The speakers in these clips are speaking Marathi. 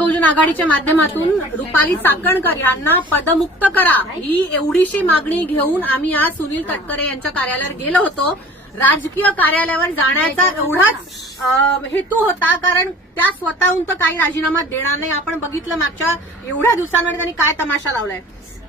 बहुजन आघाडीच्या माध्यमातून रुपाली चाकणकर यांना पदमुक्त करा ही एवढीशी मागणी घेऊन आम्ही आज सुनील तटकरे यांच्या कार्यालयावर गेलो होतो. राजकीय कार्यालयावर जाण्याचा एवढाच हेतू होता कारण त्या स्वतःहून तर काही राजीनामा देणार नाही. आपण बघितलं मागच्या एवढ्या दिवसांमध्ये त्यांनी काय तमाशा लावलाय.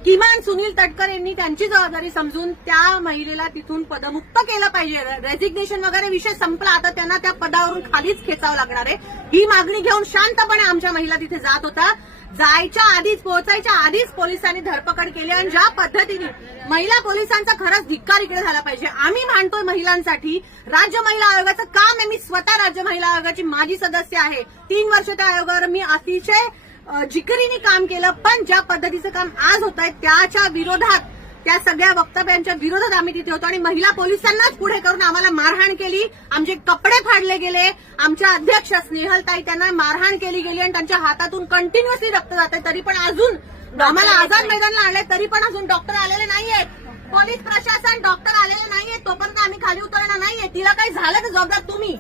किमान सुनील तटकर यांनी त्यांची जबाबदारी समजून त्या महिलेला तिथून पदमुक्त केलं पाहिजे. रेझिग्नेशन वगैरे विषय संपला आता त्यांना त्या पदावरून खालीच खेचावं लागणार आहे. ही मागणी घेऊन शांतपणे आमच्या महिला तिथे जात होता जायच्या आधीच पोहोचायच्या आधीच पोलिसांनी धरपकड केली आणि ज्या पद्धतीने महिला पोलिसांचा खरंच धिक्कार इकडे झाला पाहिजे. आम्ही मानतोय महिलांसाठी राज्य महिला आयोगाचं काम आहे. मी स्वतः राज्य महिला आयोगाची माजी सदस्य आहे. तीन वर्ष त्या आयोगावर मी अतिशय जिकरीने काम केलं. पण ज्या पद्धतीचं काम आज होत आहे त्याच्या विरोधात त्या सगळ्या वक्तव्यांच्या विरोधात आम्ही तिथे होतो आणि महिला पोलिसांनाच पुढे करून आम्हाला मारहाण केली. आमचे कपडे फाडले गेले. आमच्या अध्यक्ष स्नेहलताई त्यांना मारहाण केली गेली आणि त्यांच्या हातातून कंटिन्युअसली रक्त जात. आहे तरी पण अजून आम्हाला आझाद मैदानला आणले तरी पण अजून डॉक्टर आलेले नाहीयेत पोलीस प्रशासन डॉक्टर आलेले नाहीये. तोपर्यंत आम्ही खाली उतरणार नाहीये. तिला काही झालं तर जबाबदार तुम्ही.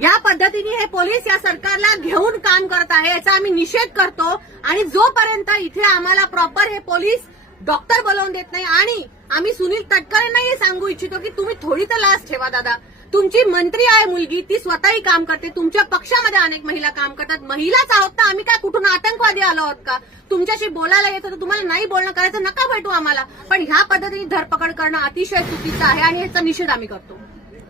या पद्धतीने हे पोलीस या सरकारला घेऊन काम करत आहे याचा आम्ही निषेध करतो. आणि जोपर्यंत इथे आम्हाला प्रॉपर हे पोलीस डॉक्टर बोलवून देत नाही आणि आम्ही सुनील तटकरेंनाही सांगू इच्छितो की तुम्ही थोडी तर लाच ठेवा दादा. तुमची मंत्री आहे मुलगी ती स्वतःही काम करते. तुमच्या पक्षामध्ये अनेक महिला काम करतात. महिलाच आहोत ना आम्ही काय कुठून आतंकवादी आलो आहोत का? तुमच्याशी बोलायला येतं तर तुम्हाला नाही बोलणं करायचं नका भेटू आम्हाला. पण ह्या पद्धतीने धरपकड करणं अतिशय चुकीचं आहे आणि याचा निषेध आम्ही करतो.